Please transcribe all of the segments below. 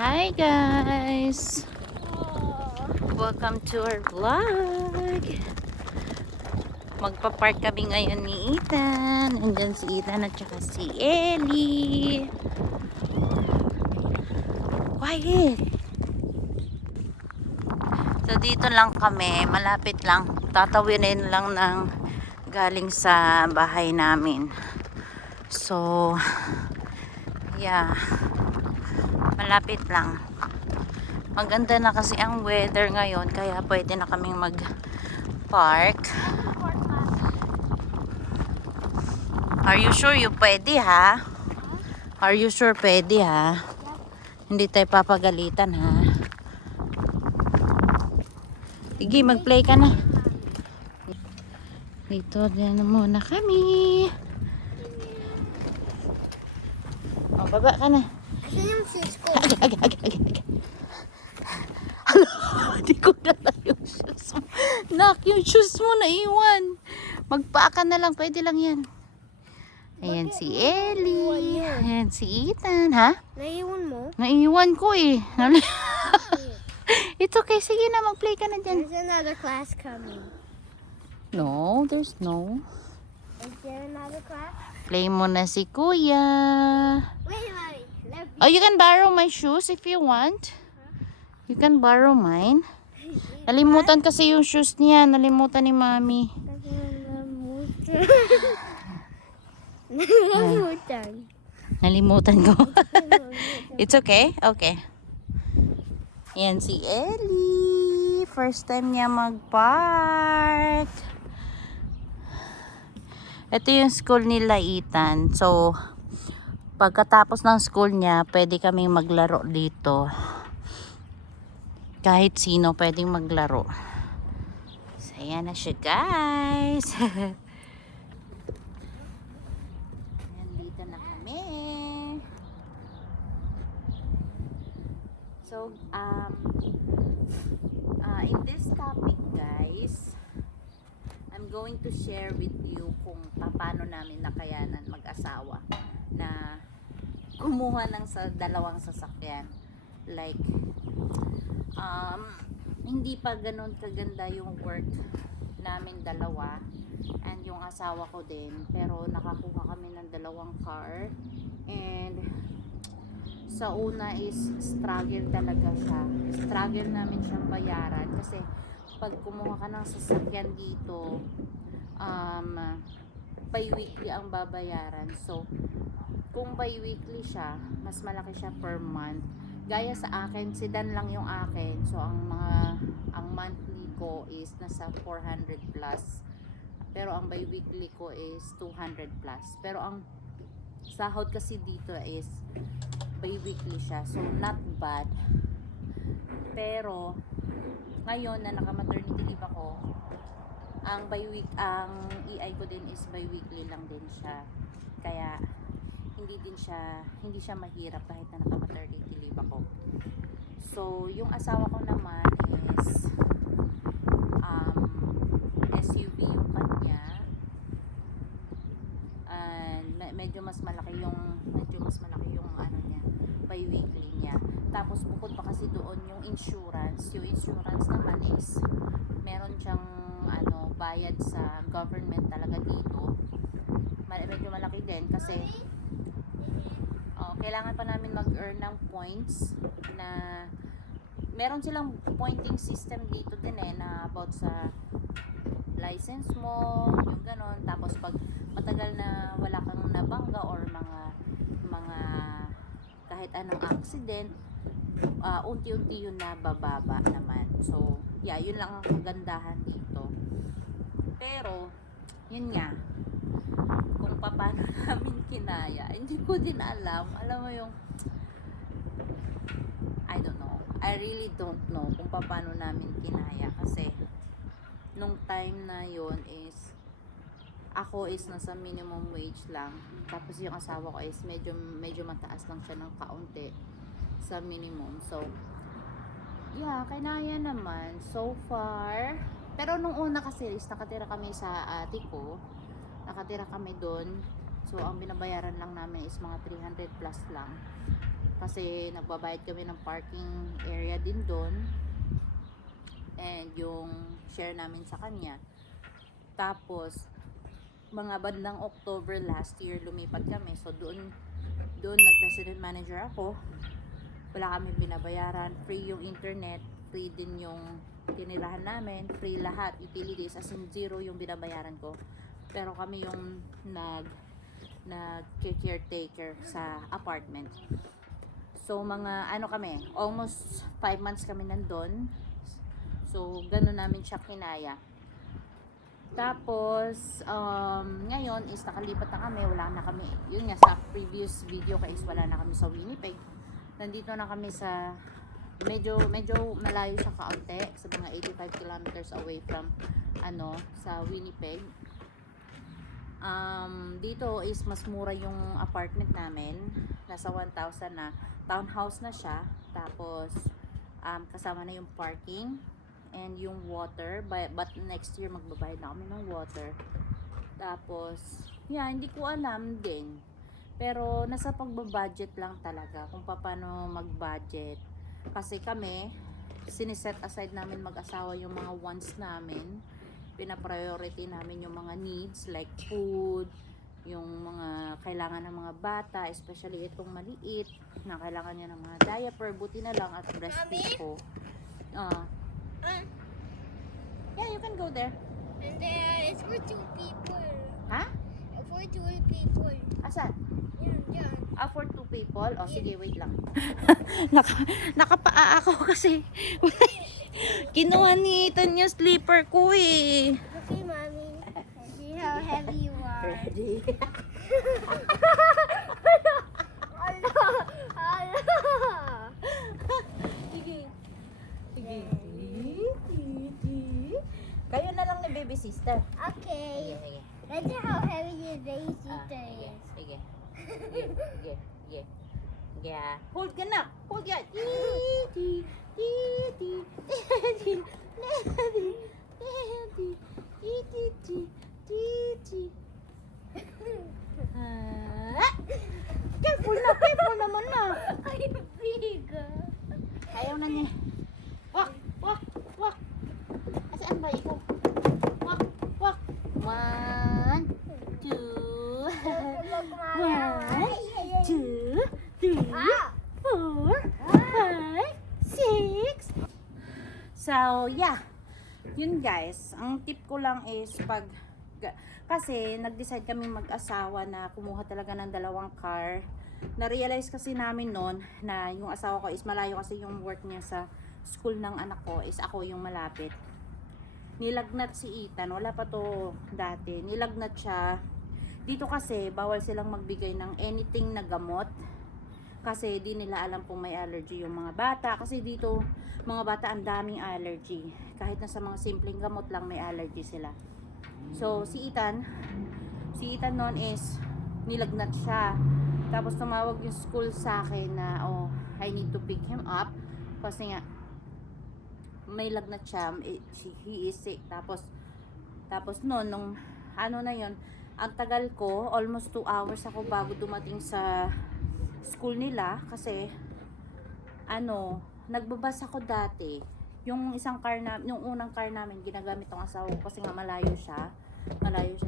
Hi guys! Welcome to our vlog! Magpa-park kami ngayon ni Ethan. Andyan si Ethan at saka si Ellie. Quiet! So dito lang kami, malapit lang. Tatawirin lang ng galing sa bahay namin. So, yeah. Malapit lang. Maganda na kasi ang weather ngayon, kaya pwede na kaming mag-park. Are you sure you pwede ha? Are you sure pwede ha? Hindi tayo papagalitan ha? Sige, mag-play ka na. Dito din na muna kami. O, baba ka na. Asan yung shoes ko? Hindi ko dala yung shoes mo. Nak, yung shoes mo naiwan. Magpaa na lang, pwede lang yan. Ayan si Ellie. Ayan si Ethan, ha? Naiwan mo? Naiwan ko eh. It's okay, sige na, mag-play ka na dyan. There's another class coming. No, there's no. Is there another class? Play mo na si Kuya. Wait, wait. Oh, you can borrow my shoes if you want. You can borrow mine. Nalimutan kasi yung shoes niya. Nalimutan ni Mami. Nalimutan ko. It's okay? Okay. Yan si Ellie. First time niya mag-park. Ito yung school nila, Ethan. So, pagkatapos ng school niya, pwede kaming maglaro dito. Kahit sino pwedeng maglaro. So, ayan na siya, guys. Nandito na kami. So, in this topic, guys, I'm going to share with you kung paano namin nakayanan mag-asawa na kumuha ng dalawang sasakyan. Like, hindi pa ganun kaganda yung work namin dalawa and yung asawa ko din, pero nakakuha kami ng dalawang car. And sa una is struggle talaga siya. Struggle namin siyang bayaran kasi pag kumuha ka ng sasakyan dito, bi-weekly ang babayaran. So, kung bi-weekly siya, mas malaki siya per month. Gaya sa akin, sedan lang yung akin. So, ang monthly ko is nasa 400 plus. Pero ang bi-weekly ko is 200 plus. Pero ang sahod kasi dito is bi-weekly siya. So, not bad. Pero, ngayon na naka-maternity leave ako, ang EI ko din is bi-weekly lang din siya. Kaya hindi siya mahirap kahit na naka-maternity leave ako. So, yung asawa ko naman is SUV yung kanya. And medyo mas malaki yung ano niya, bi-weekly niya. Tapos bukod pa kasi doon yung insurance. Yung insurance naman is meron siyang bayad sa government talaga dito. Medyo malaki din kasi kailangan pa namin mag-earn ng points na meron silang pointing system dito din na about sa license mo, yung ganon. Tapos pag matagal na wala kang nabangga or mga kahit anong accident, unti-unti yun na bababa naman. So, yeah, yun lang ang kagandahan dito. Pero, yun nga, kung paano namin kinaya, hindi ko din alam mo yung I don't know, I really don't know kung paano namin kinaya kasi nung time na yon is ako is nasa minimum wage lang, tapos yung asawa ko is medyo mataas lang siya ng kaunti sa minimum. So yeah, kinaya naman so far. Pero nung una kasi is nakatira kami sa ate ko, nakatira kami doon. So ang binabayaran lang namin is mga 300 plus lang. kasi nagbabayad kami ng parking area din doon, and yung share namin sa kanya. Tapos mga bandang October last year lumipat kami, so doon nag-resident manager ako. Wala kami binabayaran, free yung internet, free din yung tinirahan namin, free lahat, utilities, as in zero yung binabayaran ko. Pero kami yung caretaker sa apartment. So mga ano kami, almost 5 months kami nandun. So ganun namin siya kinaya. Tapos ngayon is nakalipat na kami, wala na kami. Yun nga, sa previous video guys, wala na kami sa Winnipeg. Nandito na kami sa medyo malayo sa kaunti, sa mga 85 kilometers away from sa Winnipeg. Dito is mas mura yung apartment namin, nasa 1,000 na, townhouse na siya. Tapos kasama na yung parking and yung water, but next year magbabayad na kami ng water. Tapos hindi ko alam din, pero nasa pagbabudget lang talaga kung paano mag-budget. Kasi kami, siniset aside namin mag-asawa yung mga wants namin. Pina-priority namin yung mga needs like food, yung mga kailangan ng mga bata, especially itong maliit na kailangan niya ng mga diaper. Buti na lang at breastfeed ko. Yeah, you can go there. And there is for 2 people. Ha? For 2 people. Asan? Yan. For 2 people? O sige, wait lang. Nakapaa ako kasi kinuha ni Ethan yung slipper ko eh. Okay, mommy. See how heavy you are. Ready? Sige. Sige. Kayo na lang ni baby sister. Okay. Sige. Let's see how heavy your baby sister Sige. is. Sige. Sige. Sige. Yeah. Hold ka na. Hold ka. Careful na. Careful naman na. I'm big. Ayaw na niya. Walk. Walk. Walk. Asaan ba ikaw? Walk. Walk. 1, 2. 1, 2, 3, 4, 5, 6. So, yeah. Yun guys, ang tip ko lang is kasi nag-decide kami mag-asawa na kumuha talaga ng 2 car. Na-realize kasi namin noon na yung asawa ko is malayo kasi yung work niya sa school ng anak ko, is ako yung malapit. Nilagnat si Ethan, wala pa to dati. Nilagnat siya. Dito kasi bawal silang magbigay ng anything na gamot kasi di nila alam kung may allergy yung mga bata, kasi dito mga bata ang daming allergy, kahit na sa mga simpleng gamot lang may allergy sila. So si Ethan noon is nilagnat siya, tapos tumawag yung school sa akin na I need to pick him up kasi nga may lagnat siya, he is sick. Tapos nung na yun, ang tagal ko, almost 2 hours ako bago dumating sa school nila kasi nagbabas ako dati. Yung unang car namin ginagamit ng asawa ko kasi nga malayo siya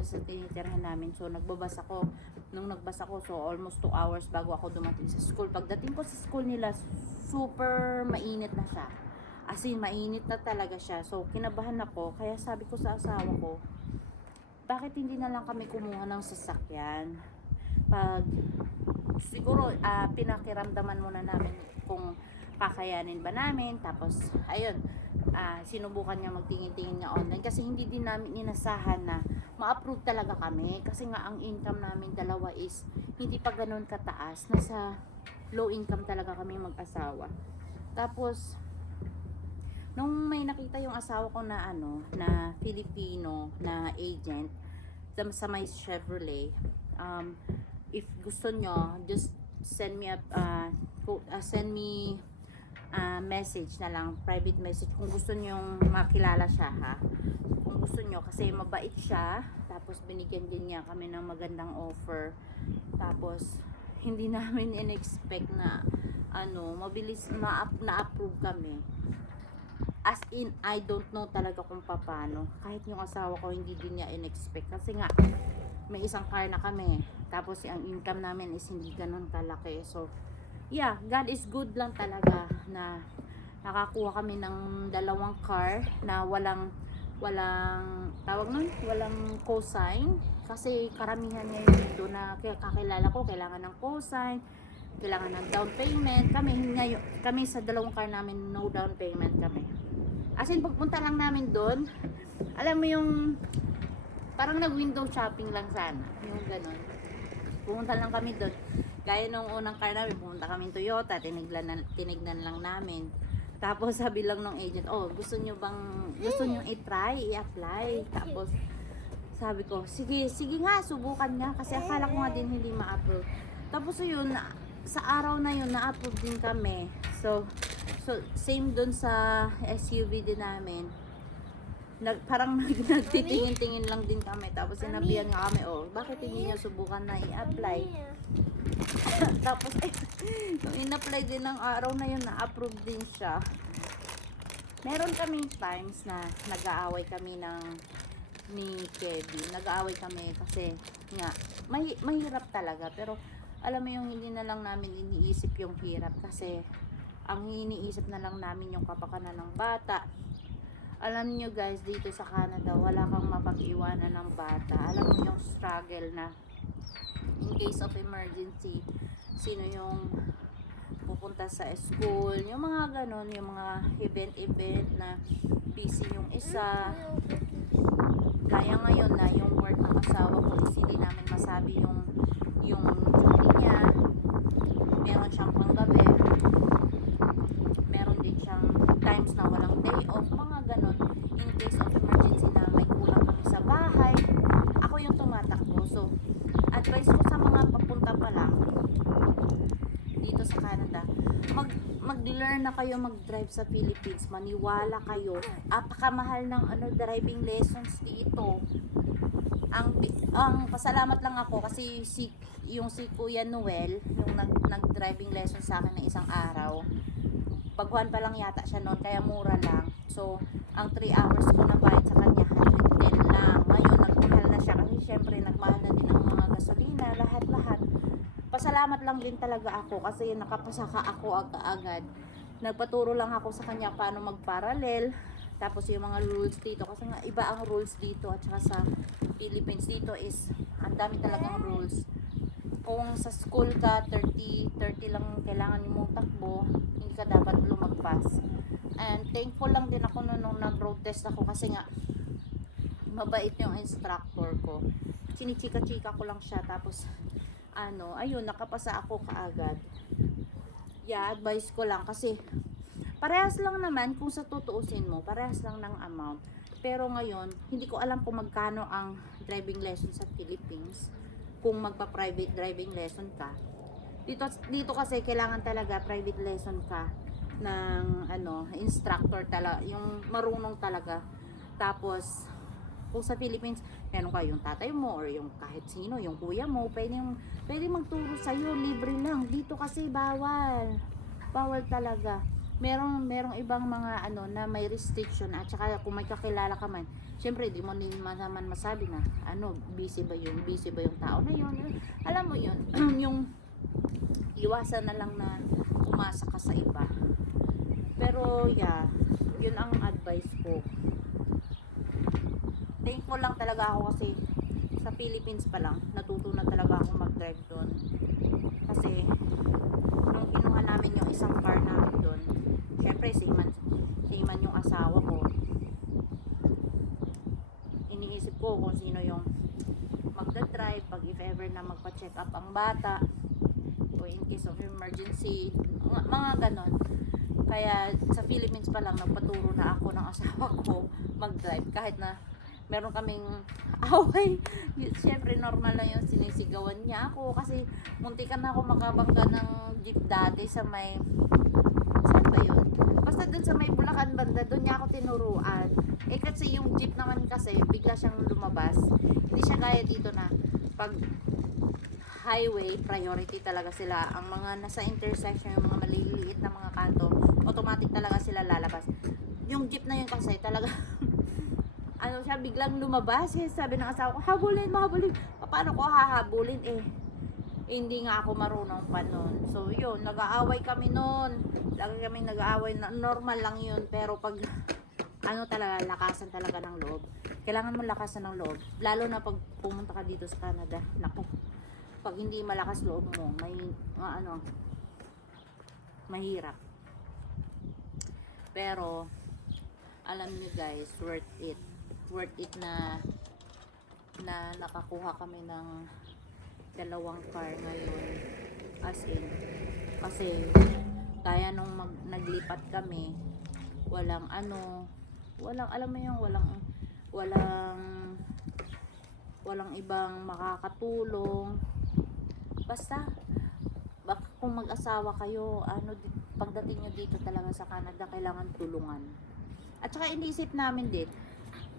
sa tinitirhan namin. So nagbabas ako. Nung nagbas ako, so almost 2 hours bago ako dumating sa school. Pagdating ko sa school nila, super mainit na siya. As in, mainit na talaga siya. So kinabahan ako, kaya sabi ko sa asawa ko, bakit hindi na lang kami kumuha ng sasakyan? Siguro pinakiramdaman muna namin kung kakayanin ba namin. Tapos ayun, sinubukan niya magtingin-tingin niya online kasi hindi din namin inasahan na ma-approve talaga kami, kasi nga ang income namin dalawa is hindi pa ganoon kataas, nasa low income talaga kami mag-asawa. Tapos nung may nakita yung asawa ko na na Filipino na agent sa may Chevrolet, if gusto nyo, just send me message na lang, private message, kung gusto nyo makilala siya ha. Kung gusto nyo, kasi mabait siya, tapos binigyan din niya kami ng magandang offer. Tapos hindi namin in-expect na mabilis na-approve kami. As in, I don't know talaga kung paano. Kahit yung asawa ko, hindi din niya in-expect. Kasi nga, may isang car na kami. Tapos, ang income namin is hindi ganun kalaki. So, yeah, God is good lang talaga na nakakuha kami ng 2 car na walang tawag nun, walang cosign. Kasi karamihan ngayon dito na kakilala ko, kailangan ng cosign, kailangan ng down payment. Kami sa 2 car namin, no down payment kami. As in, pagpunta lang namin doon, alam mo yung parang nag-window shopping lang sana, yung ganun. Pumunta lang kami doon. Gaya nung unang car namin, pumunta kami Toyota, tinignan lang namin. Tapos sabi lang ng agent, gusto nyo i-try, i-apply. Tapos sabi ko, sige nga, subukan nga. Kasi akala ko nga din hindi ma-approve. Tapos yun, sa araw na yun, na-approve din kami. So same dun sa SUV din namin. Parang nagtitingin-tingin lang din kami. Tapos sinabihan nga kami, bakit hindi nyo subukan na i-apply? Tapos nung in-apply din ng araw na yun, na-approve din siya. Meron kaming times na nag-aaway kami ni Kevin. Nag-aaway kami kasi nga mahirap talaga, pero alam mo yung hindi na lang namin iniisip yung hirap, kasi ang iniisip na lang namin yung kapakanan ng bata. Alam nyo guys, dito sa Canada, wala kang mapag-iwanan ng bata. Alam mo yung struggle na in case of emergency, sino yung pupunta sa school, yung mga ganon, yung mga event na busy yung isa. Kaya ngayon na yung work ng asawa ko is hindi namin masabi yung duty niya. Meron siyang panggabi, meron din siyang times na walang day off, mga ganon. In case of emergency na may kulang kami sa bahay, ako yung tumatakbo. So advice ko sa mga papunta pa lang dito sa Canada, mag-learn na kayo mag-drive sa Philippines. Maniwala kayo, apakamahal ng driving lessons dito. Ang pasalamat lang ako kasi si Kuya Noel, yung nag-driving lessons sa akin ng isang araw, baguhan pa lang yata siya noon, kaya mura lang. So ang 3 hours ko na bayad sa kanya, 110 lang. Ngayon nagmahal na siya kasi syempre nagmahal na din ang mga gasolina, lahat. Pasalamat lang din talaga ako kasi nakapasaka ako agad. Nagpaturo lang ako sa kanya paano mag-parallel. Tapos yung mga rules dito, kasi nga iba ang rules dito at saka sa Philippines dito is ang dami talagang rules. Kung sa school ka, 30 lang kailangan mo takbo, hindi ka dapat lumagpas. And thankful lang din ako nung nag-road test ako kasi nga mabait yung instructor ko. Chinichika-chika ko lang siya, tapos ayun, nakapasa ako kaagad. Yeah, advice ko lang kasi parehas lang naman kung sa tutuusin mo, parehas lang ng amount. Pero ngayon, hindi ko alam kung magkano ang driving lesson sa Philippines kung magpa-private driving lesson ka. Dito kasi kailangan talaga private lesson ka ng instructor talaga, yung marunong talaga. Tapos kung sa Philippines, meron ka yung tatay mo or yung kahit sino, yung kuya mo, pwede magturo sa'yo, libre lang. Dito kasi bawal talaga. Merong ibang mga na may restriction, at saka kung may kakilala ka man, syempre di mo naman masabi na busy ba yung tao na yun. Alam mo yun, yung iwasan na lang na umasa ka sa iba. Pero yeah, yun ang advice ko. Thankful lang talaga ako kasi sa Philippines pa lang natuto na talaga ako mag-drive doon. Kasi nung kinuha namin yung isang car namin doon, syempre man yung asawa ko. Iniisip ko kung sino yung magda-drive pag if ever na magpa-check up ang bata o in case of emergency, mga ganon. Kaya sa Philippines pa lang nagpaturo na ako ng asawa ko mag-drive, kahit na meron kaming away. Siyempre normal lang yung sinisigawan niya ako kasi muntikan na ako makabangga ng jeep dati sa may, saan ba yun? Basta dun sa may Bulacan banda, dun niya ako tinuruan. Kasi yung jeep naman kasi bigla siyang lumabas. Hindi siya gaya dito na pag highway, priority talaga sila. Ang mga nasa intersection, yung mga maliliit na mga kanto, automatic talaga sila lalabas. Yung jeep na yun kasi talaga, ano siya, biglang lumabas. Eh, sabi ng asawa ko, habulin mo, habulin. Paano ko hahabulin eh? Hindi nga ako marunong pa nun. So yun, nag-aaway kami nun. Lagi kami nag-aaway, normal lang yun. Pero pag, ano talaga, lakasan talaga ng loob. Kailangan mo lakasan ng loob. Lalo na pag pumunta ka dito sa Canada. Naku, pag hindi malakas loob mo, may, mahirap. Pero, alam niyo guys, worth it. Worth it na nakakuha kami ng dalawang car ngayon. As in, kasi, kaya nung naglipat kami, walang alam mo yung walang ibang makakatulong. Basta kung mag-asawa kayo, pagdating nyo dito talaga sa Canada, kailangan tulungan. At saka iniisip namin din,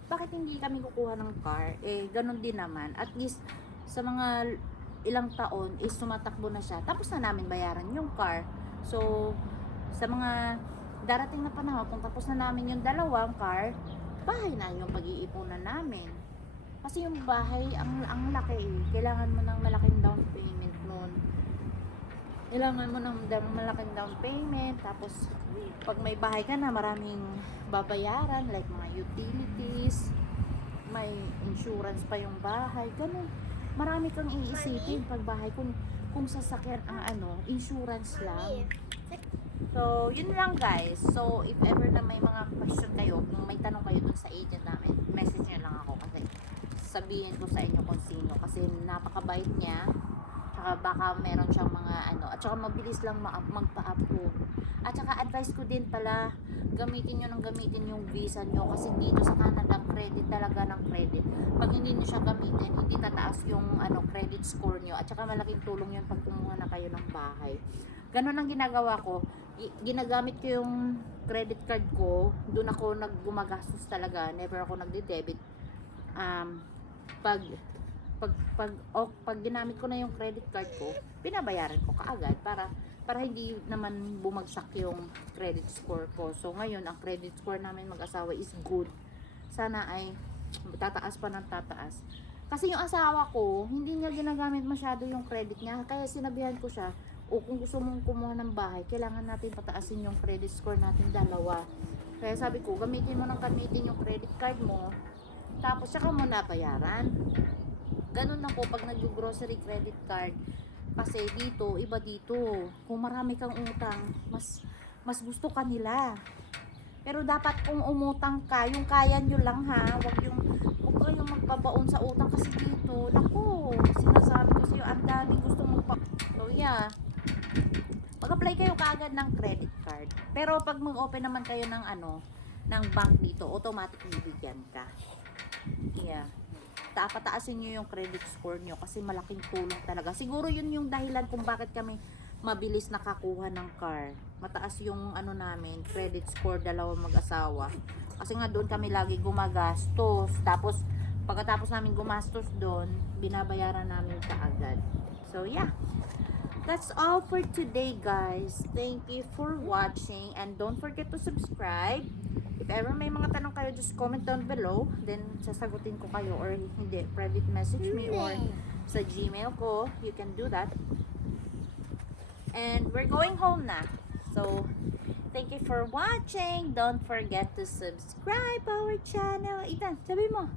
bakit hindi kami kukuha ng car? Eh, ganun din naman. At least, sa mga ilang taon, is sumatakbo na siya. Tapos na namin bayaran yung car. So, sa mga darating na panahon, kung tapos na namin yung dalawang car, bahay na yung pag-iipunan namin. Kasi yung bahay, ang laki eh. Kailangan mo ng malaking down payment nun. Kailangan mo ng malaking down payment. Tapos, pag may bahay ka na, maraming babayaran. Like mga utilities. May insurance pa yung bahay. Ganun. Marami kang iisipin pag bahay. Kung sasakyan ang insurance lang. So, yun lang guys. So, if ever na may mga question kayo, kung may tanong kayo dun sa agent namin, message nyo lang ako kasi sabihin ko sa inyo kung sino. Kasi napakabait niya. Saka baka meron siyang mga at saka mabilis lang magpa-approve. At saka advice ko din pala, gamitin yung visa nyo. Kasi dito sa Canada, credit talaga ng credit. Pag hindi nyo siya gamitin, hindi tataas yung credit score nyo. At saka malaking tulong yun pag kumuha na kayo ng bahay. Ganun ang ginagawa ko. Ginagamit ko yung credit card ko. Doon ako gumagastos talaga. Never ako nagde-debit. Pag ginamit ko na yung credit card ko, binabayaran ko kaagad para hindi naman bumagsak yung credit score ko. So ngayon, ang credit score namin mag-asawa is good. Sana ay tataas pa ng tataas. Kasi yung asawa ko, hindi niya ginagamit masyado yung credit niya. Kaya sinabihan ko siya, kung gusto mong kumuha ng bahay, kailangan natin pataasin yung credit score natin dalawa. Kaya sabi ko, gamitin yung credit card mo, tapos saka mo na bayaran. Ganun ako pag nag-grocery credit card. Kasi dito, iba dito. Kung marami kang utang, mas gusto ka nila. Pero dapat kung umutang ka, yung kaya nyo lang ha, huwag kayong magpabaon sa utang kasi dito, naku, sinasabi ko sa'yo, ang daming gusto so yeah, mag-apply kayo kaagad ng credit card. Pero pag mag-open naman kayo ng ng bank dito, automatic bibigyan ka. Yeah. Pataasin nyo yung credit score nyo kasi malaking tulong talaga. Siguro yun yung dahilan kung bakit kami mabilis nakakuha ng car. Mataas yung namin, credit score, dalawang mag-asawa. Kasi nga doon kami lagi gumagastos. Tapos pagkatapos namin gumastos doon, binabayaran namin kaagad. So yeah. That's all for today guys. Thank you for watching and don't forget to subscribe. If ever may mga tanong kayo, just comment down below. Then sasagutin ko kayo or hindi, private message me or sa Gmail ko. You can do that. And we're going home na. So, thank you for watching. Don't forget to subscribe our channel. Ethan, sabi mo.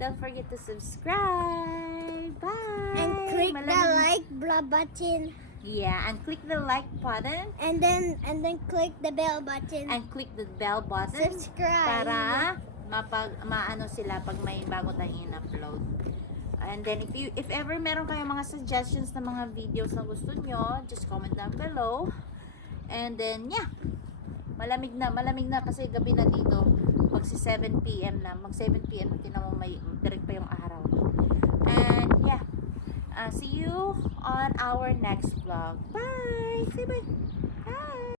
Don't forget to subscribe. Bye. And click the like button. Yeah, and click the like button. And then click the bell button. And click the bell button. Subscribe. Para maano sila pag may bago tayong in-upload. And then if ever meron kayong mga suggestions na mga videos na gusto nyo, just comment down below. And then yeah, malamig na kasi gabi na dito. Magsi 7 PM na. Mag 7 PM na tinamo may direct pa yung araw. And yeah, see you on our next vlog. Bye! Say bye!